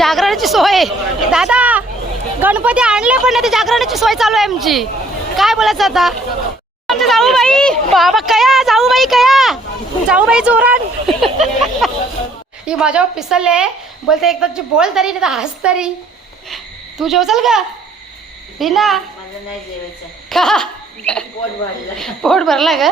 जागरणाची सोय. दादा गणपती आणले पण नाही ते जागरणाची सोय चालू आहे आमची. काय बोलायचं आता? आमच्या जाऊबाई बाबा कया जाऊबाई कया? जाऊबाई जोरान. ही माझ्यावर पिसलले. बोलते एकदा बोल तरी नाही तर हस तरी. तू जेवचाल का? ना का? पोट पोट भरला का?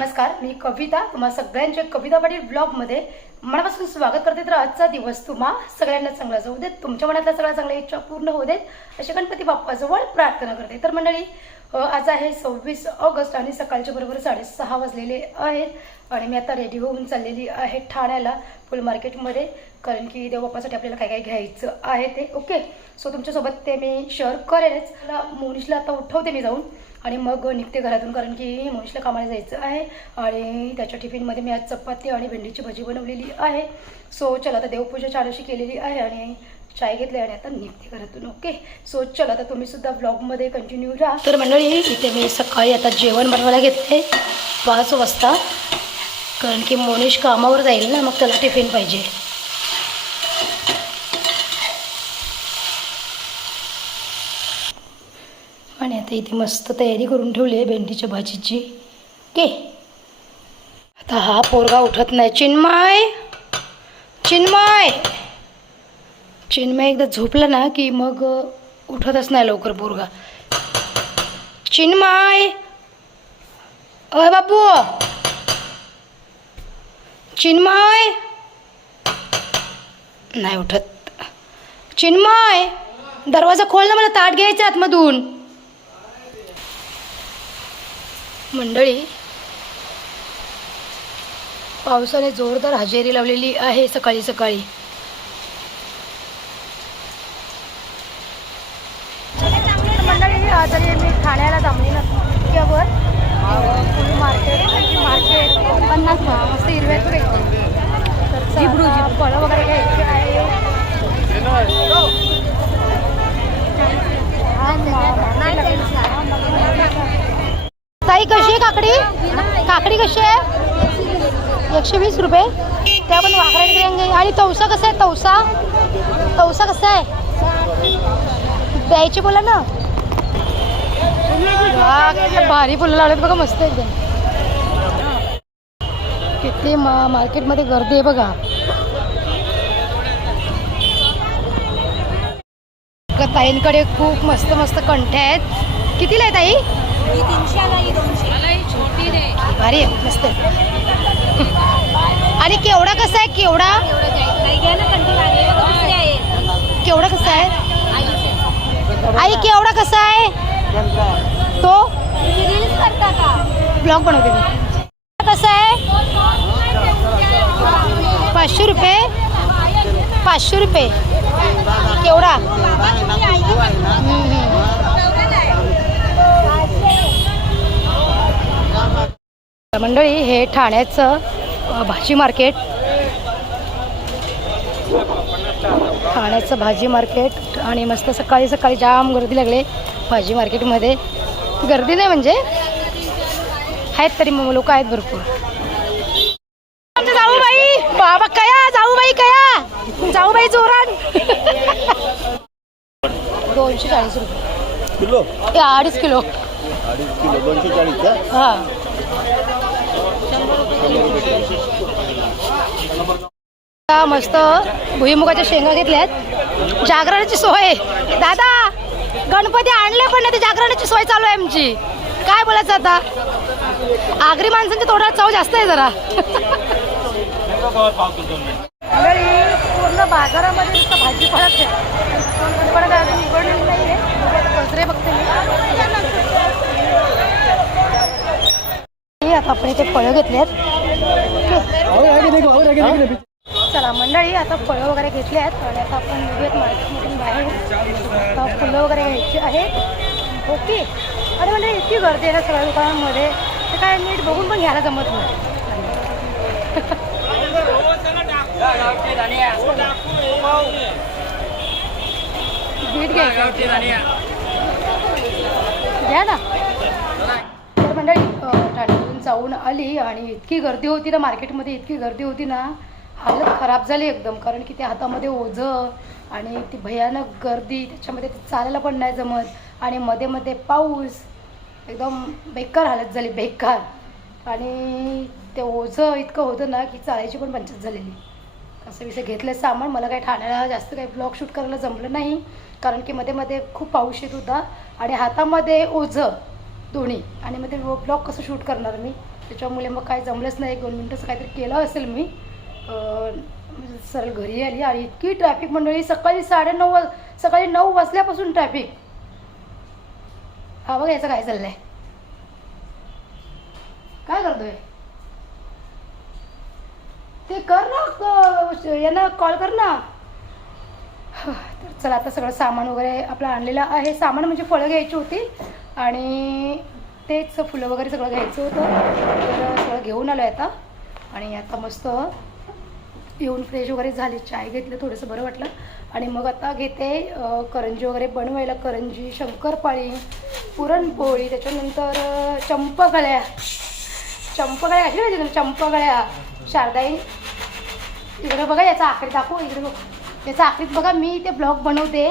नमस्कार मी कविता. तुम्हा सगळ्यांच्या कविता पाटील ब्लॉगमध्ये मनापासून स्वागत करते. तर आजचा दिवस तुम्हा सगळ्यांना चांगला जाऊ देत तुमच्या मनातल्या सगळ्या चांगल्या इच्छा पूर्ण होऊ देत अशी गणपती बाप्पाजवळ प्रार्थना करते. तर मंडळी आज आहे सव्वीस ऑगस्ट आणि सकाळच्या बरोबर साडेसहा वाजलेले आहेत आणि मी आता रेडी होऊन चाललेली आहे ठाण्याला फुल मार्केटमध्ये कारण की देवबाप्पासाठी आपल्याला काय काय घ्यायचं आहे ते. ओके? सो तुमच्यासोबत ते मी शेअर करेनच मला मोनिशला आता उठवते मी जाऊन. आणि मग निघते घरातून कारण की मोनिशला कामाला जायचं आहे आणि त्याच्या टिफिनमध्ये मी आज चपाती आणि भेंडीची भजी बनवलेली आहे. सो चला आता देवपूजा चारशी केलेली आहे आणि चाय घेतली आणि आता निघते घरातून ओके सो चला आता तुम्ही सुद्धा ब्लॉगमध्ये कंटिन्यू राहा. तर मंडळी इथे मी सकाळी आता जेवण बनवायला घेतले. पाच वाजता कारण की मोनिश कामावर जाईल ना मग त्याला टिफिन पाहिजे आणि आता इथे मस्त तयारी करून ठेवली आहे भेंडीच्या भाजीची. के आता हा पोरगा उठत नाही. चिन्मय! चिन्मय! चिन्मय एकदा झोपला ना की मग उठतच नाही लवकर पोरगा. चिन्मय! अय बापू! चिन्मय! नाही उठत. चिन्मय! दरवाजा खोल ना मला ताट घ्यायचा आतमधून. मंडळी पावसाने जोरदार हजेरी लावलेली आहे सकाळी सकाळी. मंडळी आज मी ठाण्याला जमली नसल्यावर फुल मार्केट मार्केट पन्नास मस्त हिरव्याच तर फळं वगैरे घ्यायची आहे ताई कशी आहे काकडी? काकडी कशी आहे? एकशे वीस रुपये. त्या पण वाकड्याकडे आणि तवसा कसा आहे? तवसा? तवसा कसा आहे? द्यायची बोला ना? भारी फुलं लावलेत बघा मस्त एकदम. किती मा मार्केटमध्ये गर्दी आहे बघा. बघा, ताईंकडे खूप मस्त मस्त कंठ्या आहेत. कितीला आहे ताई? ही तीनशेला ही दोनशे छोटी दे भारी आहे मस्त. आहे आणि केवढा कसा आहे? केवढा? काही घ्या ना कंटी लागले बघा दुसरे आहे केवढा कसा आहे? आईचे आई केवढा कसा आहे? तो? तुम्ही रील्स करता का ब्लॉग बनवते मी. कसा आहे? पाचशे रुपये? पाचशे रुपये. केवढा? मंडळी हे ठाण्याचं भाजी मार्केट. ठाण्याचं भाजी मार्केट आणि मस्त सकाळी सकाळी जाम गर्दी लागले भाजी मार्केटमध्ये. गर्दी नाही म्हणजे. आहेत तरी मग लोक आहेत भरपूर. आमच्या जाऊबाई बाबा कया जाऊबाई कया? जाऊबाई जोरान दोनशे चाळीस रुपये. किलो? अडीच किलो. अडीच किलो दोनशे चाळीस हा. मस्त भुईमुगाच्या शेंगा घेतल्यात. जागरणाची सोय. दादा गणपती आणले पण नाही ते जागरणाची सोय चालू आहे आमची. काय बोलायचं आता? आगरी माणसांच्या तोंडात चव जास्त आहे जरा. पूर्ण बाजारामध्ये नुसतं भाजीपालाच आहे. पण काय नाही आहे. कचरे बघते मी आता आपण इथे फळं घेतल्यात. चला मंडळी आता फळं वगैरे घेतली आहेत आणि आता आपण निघूयात मार्केटमधून बाहेर. आता फुलं वगैरे घ्यायची आहेत. ओके. आणि म्हणजे इतकी गर्दी आहे ना सगळ्या दुकानांमध्ये. ते काय नीट बघून पण घ्यायला जमत नाही. बीट घ्यायचं. घ्या ना तर मंडळी अ, ठाण्यावरून जाऊन आली आणि इतकी गर्दी होती ना मार्केटमध्ये इतकी गर्दी होती ना हालत खराब झाली एकदम. कारण की ते हातामध्ये ओझं आणि ती भयानक गर्दी त्याच्यामध्ये चालायला पण नाही जमत. आणि मध्ये मध्ये पाऊस एकदम बेकार हालत झाली बेकार. आणि ते ओझं इतकं होतं ना की चालायची पण पंचायत झालेली. असं विषय घेतलं सामान. मला काही ठाण्याला जास्त काही ब्लॉग शूट करायला जमलं नाही. कारण की मध्ये मध्ये खूप पाऊस येत होता आणि हातामध्ये ओझं. दोन्ही. आणि मग ते हो, ब्लॉग कसं शूट करणार मी? त्याच्यामुळे मग काय जमलंच नाही. एक दोन मिनटंच काहीतरी केलं असेल मी. सरळ घरी आली. आणि इतकी ट्रॅफिक मंडळी सकाळी साडेनऊ वाज सकाळी नऊ वाजल्यापासून ट्रॅफिक हा बघ याचं काय चाललंय? काय करतोय? ते कर ना यांना कॉल कर ना. तर चला आता सगळं सामान वगैरे आपलं आणलेलं आहे. सामान म्हणजे फळं घ्यायची होती. आणि तेच फुलं वगैरे सगळं घ्यायचं होतं. तर सगळं घेऊन आलो आहे आता. आणि आता मस्त येऊन फ्रेश वगैरे झाली. चाय घेतलं थोडंसं बरं वाटलं. आणि मग आता घेते करंजी वगैरे बनवायला. करंजी शंकरपाळी पुरणपोळी. त्याच्यानंतर चंपगळ्या चंपगळ्या कशी पाहिजे तुला? चंपगळ्या शारदाई इकडे बघा याचा आखरी दाखव इकडे बघ. याचा आखरीत बघा मी ते ब्लॉग बनवते.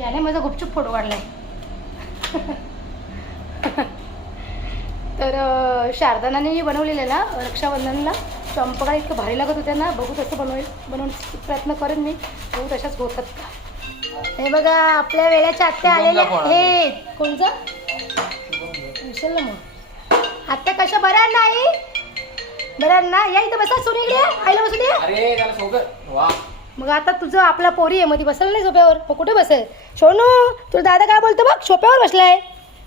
याने माझा गुपचूप फोटो काढला आहे तर शारदानाने बनवलेलं ना रक्षाबंधनला. चंपका इतकं भारी लागत होत्या ना बघू तसं बनवेल बनवण्याचा प्रयत्न करेन मी. बघू तशाच होतात का. हे बघा आपल्या वेळेच्या आत्या आलेल्या हे कोणचं? विसरलं मग आत्या कशा बऱ्या नाही बऱ्या ना या इथं बसा सोनी इकडे आईला बसू दे. मग आता तुझं आपला पोरी आहे मध्ये बसेल नाही सोप्यावर मग कुठे बसेल? सोनू तुझा दादा काय बोलतो बघ सोप्यावर बसलाय.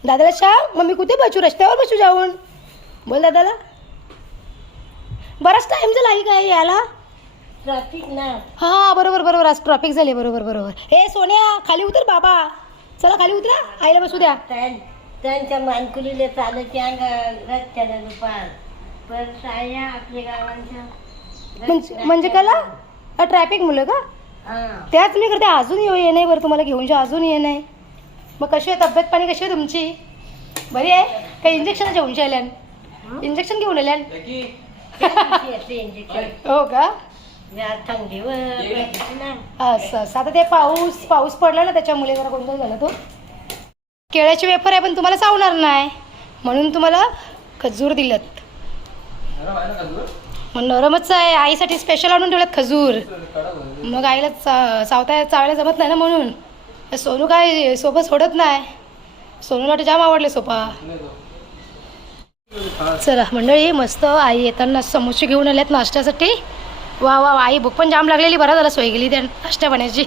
दादाला सांग मग मी कुठे बसू? रस्त्यावर बसू जाऊन. बोल दादाला. बराच टाइम झाला आई काय याला ट्रॅफिक ना. हा बरोबर बरोबर. आज ट्रॉफिक झाली बरोबर बरोबर. हे सोन्या खाली उतर बाबा. चला खाली उतरा. आईला बसू द्या. त्यां- त्यांच्या मानकुलीला चालत अंग रस्त्याला दुपार. पण साया आपल्या गावांच्या म्हणजे म्हणजे कला? ट्रॅफिक मुलं का? हा. त्याच मी करते. अजून येऊ ये नाही बरं तुम्हाला घेऊन जा अजून ये नाही. मग कशी आहे तब्येत पाणी कशी आहे तुमची? बरी आहे? काही इंजेक्शन घेऊन आल्यान? इंजेक्शन घेऊन आल्यान? इंजेक्शन हो का? असं असं. आता ते पाऊस पाऊस पडला ना त्याच्यामुळे जरा गोंधळ झाला तो. केळ्याची वेफर आहे पण तुम्हाला चावणार नाही. म्हणून तुम्हाला खजूर दिलं मग नरमच आहे. आईसाठी स्पेशल आणून ठेवल्यात खजूर. मग आईला चा चावता चावायला जमत नाही ना म्हणून. सोनू काय सोबत सोडत नाही. सोनूला तर जाम आवडले सोफा. चला मंडळी मस्त आई येताना समोसे घेऊन आल्यात नाश्त्यासाठी. वा वा आई भूक पण जाम लागलेली बरं झाला सोय गेली त्या नाश्ता पाण्याची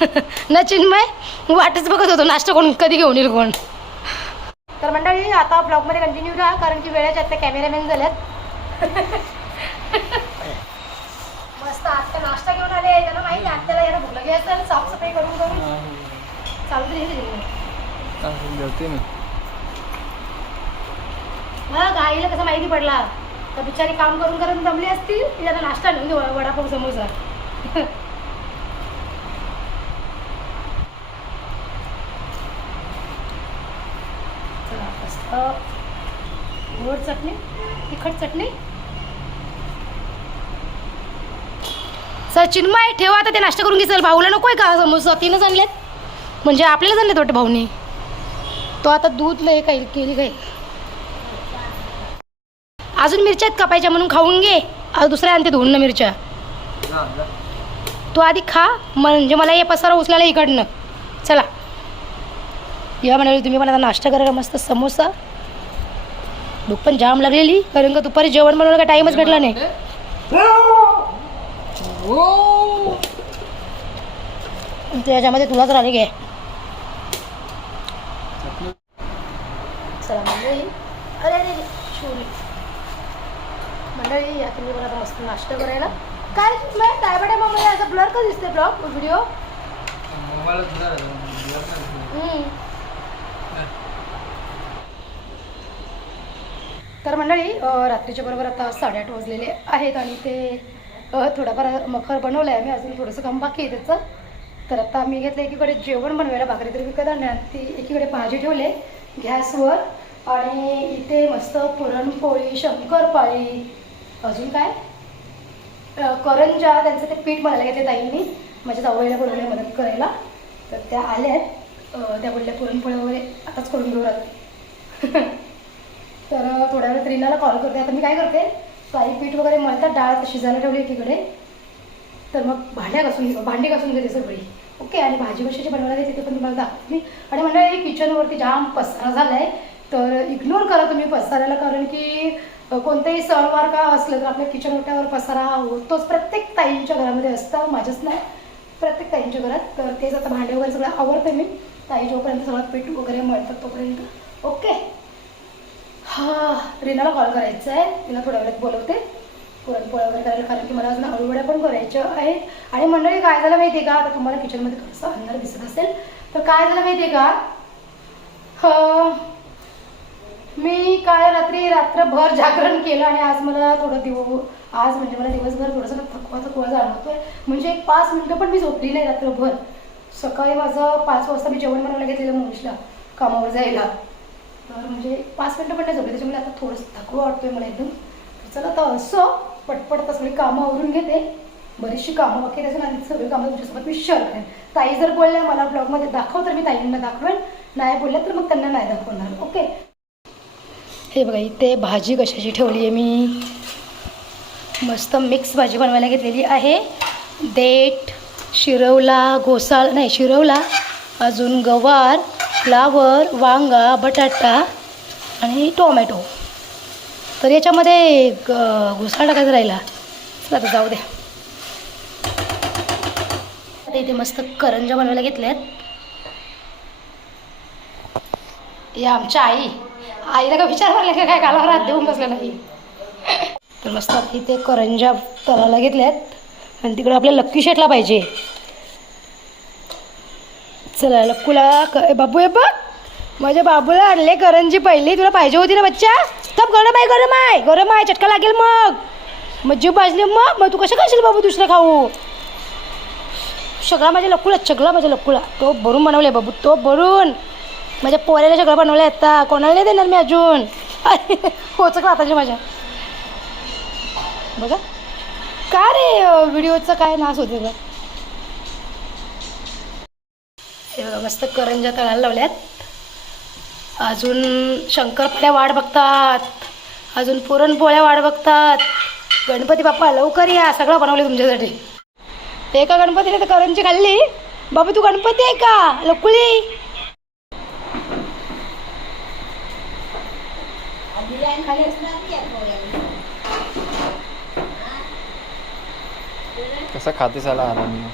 न चिन्मय वाटच बघत होतो नाश्ता कोण कधी घेऊन येईल कोण. तर मंडळी आता ब्लॉगमध्ये कंटिन्यू राहा कारण की वेळेच्या आता कॅमेरामॅन झाल्यात. आत्ता नाश्ता घेऊन आले त्यांना माहिती आहे, आत्याला याला भूक लागली असेल साफसफाई करून करून चालू तरी जेवते मी. मग आईला कसं माहिती पडला? तर बिचारी काम करून करून जमली असतील की त्यांना नाश्ता नेऊन देऊ वडापाव समोसा. गोड चटणी तिखट चटणी. सर चिन्मय ठेवा आता ते नाश्ता करून घेसल भाऊला नकोय का? समोसा तीनच आणलेत म्हणजे आपल्यालाच आणलेत वाटतं भाऊनी. तो आता दूध लय काही केली काही अजून मिरच्या आहेत कापायच्या म्हणून खाऊन घे. आज दुसऱ्या आणते धुवून ना मिरच्या. तू आधी खा. म्हणजे मला हे पसारा उचलायला इकडनं. चला. या म्हणाले तुम्ही पण आता नाश्ता करायला मस्त समोसा. भूक पण जाम लागलेली कारण का दुपारी जेवण बनवायला काय टाईमच भेटला नाही. त्याच्यामध्ये तुलाच राहिले घे. चला मंडळी. अरे अरे छोरी मंडळी या तुम्ही मला मस्त नाश्ता करायला. काय मॅम डायबेटा मग मला असं ब्लर का दिसते ब्लॉग? व्हिडिओ तर मंडळी रात्रीच्या बरोबर आता साडेआठ वाजलेले आहेत आणि ते थोडाफार मखर बनवलं आहे मी अजून थोडंसं काम बाकी आहे त्याचं. तर आता मी घेतलं एकीकडे जेवण बनवायला भाकरी तरी विकत आणण्यात ती एकीकडे भाजी ठेवले गॅसवर. आणि इथे मस्त पुरणपोळी शंकरपाळी. अजून काय? करंजा त्यांचं ते पीठ बनायला घेतले ताईंनी. माझ्या जावळीला बोलवले मदत करायला. तर त्या आल्या आहेत. त्या बोलल्या पुरणपोळी वगैरे आताच करून घेऊ रात्री. तर थोड्या वेळ त्रिनाला कॉल करते. आता मी काय करते? काही पीठ वगैरे मळतात डाळ शिजायला ठेवली एकीकडे. तर मग भांड्या घासून घे भांडी घासून घेते सगळी. ओके आणि भाजी कशाची बनवायला तिथे पण तुम्हाला दाखवते. मी आणि हे किचनवरती जाम पसारा झाला आहे तर इग्नोर करा तुम्ही पसाऱ्याला कारण की अ, कोणतेही सणवार का असलं तर आपल्या किचन ओट्यावर पसारा हा होतोच. प्रत्येक ताईंच्या घरामध्ये असतं माझ्याच नाही. प्रत्येक ताईंच्या घरात. तर तेच आता भांडे वगैरे सगळं आवडते मी. ताई जोपर्यंत सगळं पीठ वगैरे मळतात तोपर्यंत. ओके? हां रीनाला कॉल करायचा आहे तिला थोड्या वेळात बोलवते. पुरणपोळ्या वगैरे करायला कारण की मला अजून अळूवड्या पण करायच्या आहेत आणि मंडळी काय झालं माहिती आहे का? आता तुम्हाला किचनमध्ये थोडंसं अंधार दिसत असेल. तर काय झालं माहिती आहे का मी काल रात्री रात्रभर जागरण केलं आणि आज मला थोडं दिव आज म्हणजे मला दिवसभर थोडंसं थकवा थकवा जाणवतोय. म्हणजे एक पाच मिनटं पण मी झोपली नाही रात्रभर. सकाळी माझं पाच वाजता मी जेवण बनवायला घेतलेलं मुलीला कामावर जायला. तर म्हणजे पाच मिनटं पण नाही झोपले त्याच्यामुळे आता थोडंसं थकवा वाटतोय मला एकदम. चला आता असं पटपट आता सगळी कामं आवरून घेते. बरीचशी कामं बाकी त्याच्या आणि सगळी कामं तुमच्यासोबत मी शेअर करेन. ताई जर बोलल्या मला ब्लॉगमध्ये दाखव तर मी ताईंना दाखवेन. नाही बोलल्या तर मग त्यांना नाही दाखवणार ओके हे बघा इथे भाजी कशाची ठेवली आहे मी. मस्त मिक्स भाजी बनवायला घेतलेली आहे. देठ शिरवला घोसाळ नाही शिरवला. अजून गवार फ्लावर वांगा बटाटा आणि टोमॅटो. तर याच्यामध्ये ग टाकायचा राहिला? चला आता जाऊ द्या आता इथे मस्त करंजा बनवायला घेतल्यात. या आमच्या आई. आईला का विचार मारला का? काय कालावर हात देऊन बसला नाही तर मस्त इथे करंजा तळायला घेतल्यात. आणि तिकडे आपल्या लक्की शेटला पाहिजे. चला लक्कूला क बाबू हे बघ. माझ्या बाबूला आणले करंजी पहिली. तुला पाहिजे होती ना बच्चा? तब गरम आहे गरम आहे. गरम आहे चटका लागेल मग. मग जीव भाजली मग मग तू कसं खाशील बाबू दुसरं खाऊ? सगळा माझ्या लक्कूला सगळा माझ्या लक्कूला तो भरून बनवले बाबू तो भरून. माझ्या पोऱ्याला सगळं बनवलं आता. कोणाला नाही देणार मी अजून? पोचक आताची माझ्या. बघा. का रे व्हिडिओचं काय नाश होते बघ हे बघा मस्त करंजा तळायला लावल्यात. अजून शंकरपाळ्या वाट बघतात. अजून पुरणपोळ्या वाट बघतात. गणपती बाप्पा लवकर या. सगळं बनवलं तुमच्यासाठी. ते एका गणपतीने तर करंजी खाल्ली. बाबा तू गणपती आहे का? लकुली. कसा खाते झाला आराम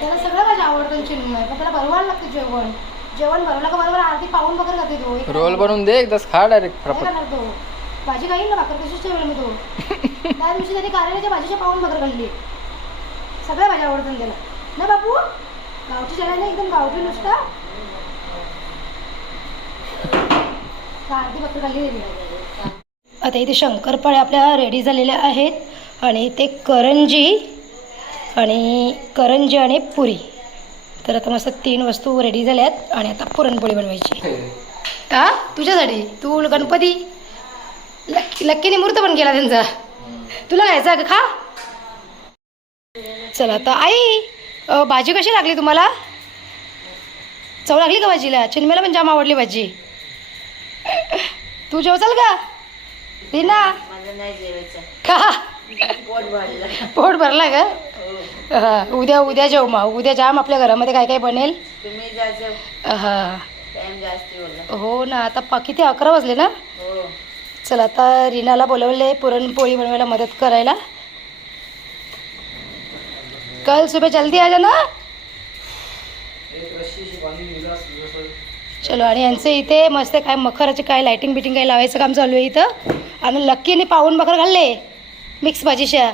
त्याला सगळं माझ्या आवडतं चिन्ह आहे. पण त्याला भरवायला लागतं जेवण. जेवण भरवलं का बरोबर आरती पाहून वगैरे खाते तो. एक रोल बनवून दे एकदाच खा डायरेक्ट काय प्रपट करणार तो. भाजी खाईल ना भाकर कशीच ठेवेल मी तो. त्या दिवशी त्याने कार्यालयाच्या भाजीच्या पाहून भाकर खाल्ली. सगळ्या भाज्या आवडतात त्याला. ना बापू? गावठी चढायला नाही एकदम गावठी नुसता. अर्धी भाकर खाल्ली त्याने. आता इथे शंकरपाळे आपल्या रेडी झालेल्या आहेत. आणि इथे करंजी आणि करंजी आणि पुरी. तर आता मस्त तीन वस्तू रेडी झाल्यात आणि आता पुरणपोळी बनवायची. हा. तुझ्यासाठी? तू गणपती? लक्की लक्कीने मूर्त पण केला त्यांचा. तुला खायचा का? खा. चला आता. आई भाजी कशी लागली तुम्हाला? चव लागली का भाजीला? चिन्मेला पण जाम आवडली भाजी. तू जेवचाल का? रीना? जेवायचं. का पोट भरलं का? हा उद्या उद्या जेव मग. उद्या जाम आपल्या घरामध्ये काय काय बनेल? हा. हो ना आता पा किती अकरा वाजले ना? हो. चला आता रीनाला बोलवले पुरणपोळी बनवायला मदत करायला. कल सुबह जल्दी आ जाना. चलो आणि यांचं इथे मस्त काय मखराचे काय लायटिंग बिटिंग काय लावायचं काम चालू आहे इथं. आणि लक्कीने पाऊन बकर घालले मिक्स भाजीशा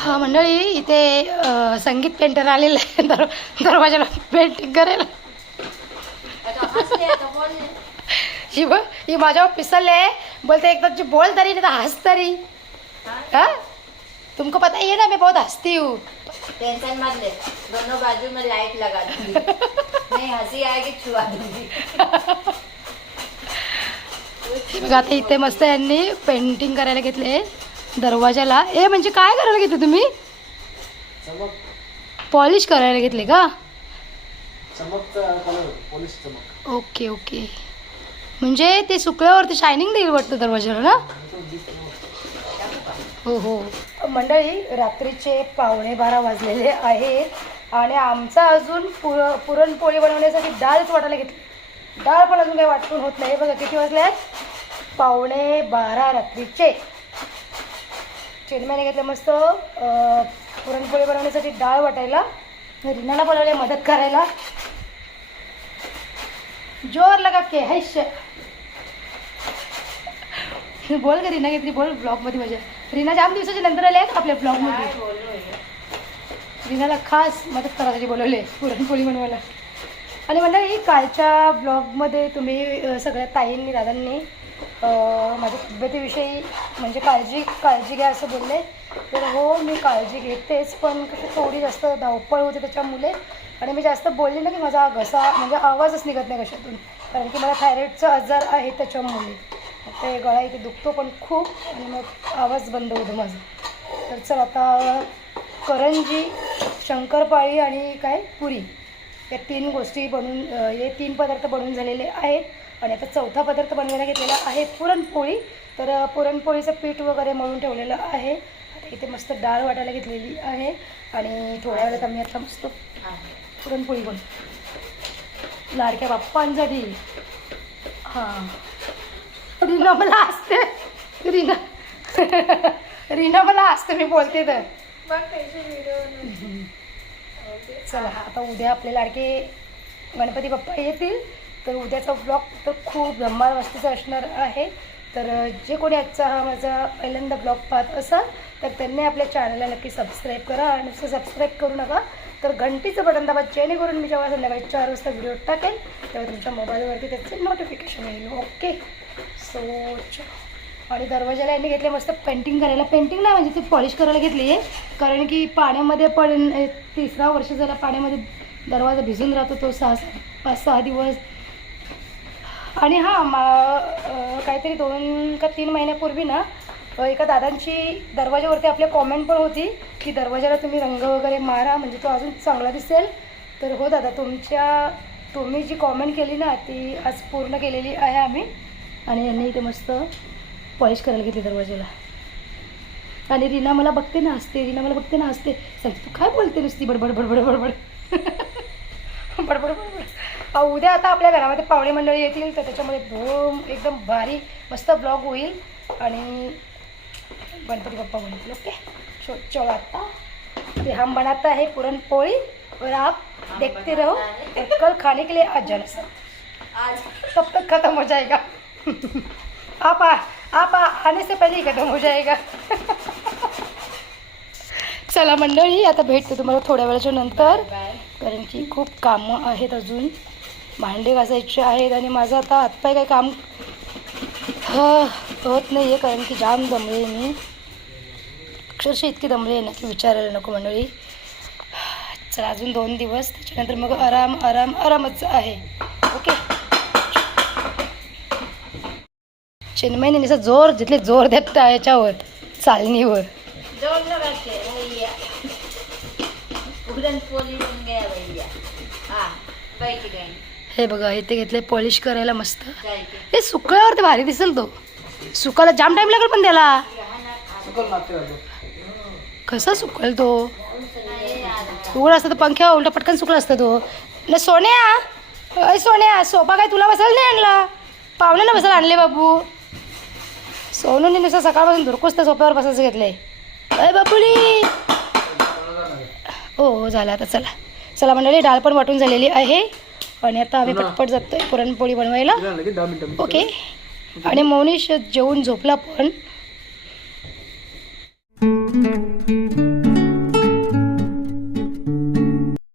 हा मंडळी इथे संगीत पेंटर आलेलं आहे दर दरवाजाला पेंटिंग करायला ही बघ ही माझ्यावर पिसले बोलते एकदम जी बोल तरी नहीं तो हंस तरी. हाँ? तुमको पता ही है ना मैं बहुत हंसती हूँ. टेंशन मत ले. दोनों बाजू में लाइट लगा दूंगी. नहीं हंसी आएगी छुआ दूंगी. बघा आता इथे मस्त यांनी पेंटिंग करायला घेतले दरवाजाला. ए म्हणजे काय करायला घेतले तुम्ही? पॉलिश करायला घेतले का? Okay okay. म्हणजे ते सुकल्यावरती शायनिंग देईल वाटतं दरवाजाला ना? हो हो. मंडळी रात्रीचे पावणे बारा वाजलेले आहेत आणि आमचा अजून पुर पुरणपोळी बनवण्यासाठी डाळच वाटायला घेतली. डाळ पण अजून काही वाटून होत नाही. बघा किती वाजले आहेत पावणे बारा रात्रीचे. चेन्मॅने घेतलं मस्त पुरणपोळी बनवण्यासाठी डाळ वाटायला. रिनाला बोलवले मदत करायला. जोर लगा के हैश. बोल का रीना घेतली बोल ब्लॉगमध्ये माझ्या. रीना जाम दिवसाच्या नंतर आले आहेत आपल्या ब्लॉगमध्ये. रीनाला खास मदत करायसाठी बोलवले पुरणपोळी बनवायला. आणि मला हे कालच्या ब्लॉगमध्ये तुम्ही सगळ्या ताईंनी दादांनी माझ्या तब्येतीविषयी म्हणजे काळजी काळजी घ्या असं बोलले. तर हो मी काळजी घेतेच पण कशी थोडी जास्त धावपळ होते त्याच्यामुळे. आणि मी जास्त बोलले ना की माझा घसा म्हणजे आवाजच निघत नाही घशातून कारण की मला थायरॉईडचा आजार आहे त्याच्यामुळे. ते गळा इथे दुखतो पण खूप आणि मग आवाज बंद होतो माझा. तर चल आता करंजी शंकरपाळी आणि काय पुरी. या तीन गोष्टी बनून हे तीन पदार्थ बनवून झालेले आहेत. आणि आता चौथा पदार्थ बनवायला घेतलेला आहे पुरणपोळी. तर पुरणपोळीचं पीठ वगैरे मळून ठेवलेलं आहे. आता इथे मस्त डाळ वाटायला घेतलेली आहे. आणि थोड्या वेळात आम्ही आता मस्त पुरणपोळी बनवू. लाडक्या बाप्पांसाठी हां. रीना मला असते रीना. रीना मला असते मी बोलते तर. चला आता उद्या आपले लाडके गणपती बाप्पा येतील. तर उद्याचा ब्लॉग तर खूप धम्माल मस्तीचा असणार आहे. तर जे कोणी आजचा हा माझा पहिल्यांदा ब्लॉग पाहत असाल तर त्यांनी आपल्या चॅनलला नक्की सबस्क्राईब करा आणि नुसतं सबस्क्राईब करू नका. तर घंटीचं बटन दाबा जेणेकरून मी जेव्हा संध्याकाळी चार वाजता व्हिडिओ टाकेल तेव्हा तुमच्या मोबाईलवरती त्याचं नोटिफिकेशन येईल. ओके सो आणि दरवाजाला यांनी घेतले मस्त पेंटिंग करायला. पेंटिंग नाही म्हणजे ती पॉलिश करायला घेतली. आहे कारण की पाण्यामध्ये पण तिसरा वर्ष झाला पाण्यामध्ये दरवाजा भिजून राहतो तो सहा पाच सहा दिवस. आणि हां मा काहीतरी दोन का तीन महिन्यापूर्वी ना एका दादांची दरवाजावरती आपल्या कॉमेंट पण होती की दरवाजाला तुम्ही रंग वगैरे मारा म्हणजे तो अजून चांगला दिसेल. तर हो दादा तुमच्या तुम्ही जी कॉमेंट केली ना ती आज पूर्ण केलेली आहे आम्ही. आणि यांनी इथे मस्त पॉलिश करायला घेतली दरवाजाला. आणि रीना मला बघते ना हसते रीना मला बघते ना हसते सांगते तू काय बोलते नुसती बडबड बडबड बडबड. बडबड बडबड. उद्या आता आपल्या घरामध्ये पाहुणे मंडळी येतील तर त्याच्यामध्ये धूम एकदम भारी मस्त ब्लॉग होईल. आणि गणपती बाप्पा बनतील ओके सो चलो आता. ते हम बनाता है पूरन पोळी और आप देखते रहो और कल खाने के लिए आज. जाना सब तब तक खत्म हो जाएगा आप आ, आप आने से पहले ही खत्म हो जाएगा। चला मंडळी आता भेटते तुम्हाला थोड्या वेळाच्या नंतर कारण की खूप कामं आहेत अजून. भांडे घासायचे आहेत आणि माझं आता आत्ता काही काम ह, होत नाही आहे कारण की जाम दमले मी. अक्षरशः इतकी दमले आहे ना की विचारायला नको मंडळी. चला अजून दोन दिवस त्याच्यानंतर मग आराम आराम आरामच आहे. चिन्मयने निसा जोर जिथले जोर देत याच्यावर चालणीवर. हा हे बघा इथे घेतले पॉलिश करायला मस्त. हे सुकल्यावरती भारी दिसेल तो. सुकायला जाम टाइम लागेल पण त्याला. कसा सुकल तो? उघड असतं तर पंख्या उलटा पटकन सुकला असतं तो. न सोन्या? अय सोन्या सोफा काय तुला बसायला नाही आणला? पाहुण्याला बसायला आणले बाबू. सोनूने नुसतं सकाळपासून धुरकूस त्या सोफ्यावर बसायचं घेतलंय. अय बाबुली हो हो झालं आता चला. चला मंडळी डाळ पण वाटून झालेली आहे. आणि आता आम्ही पटपट जातोय पुरणपोळी बनवायला. ओके. आणि मौनीश जेवून झोपला पण.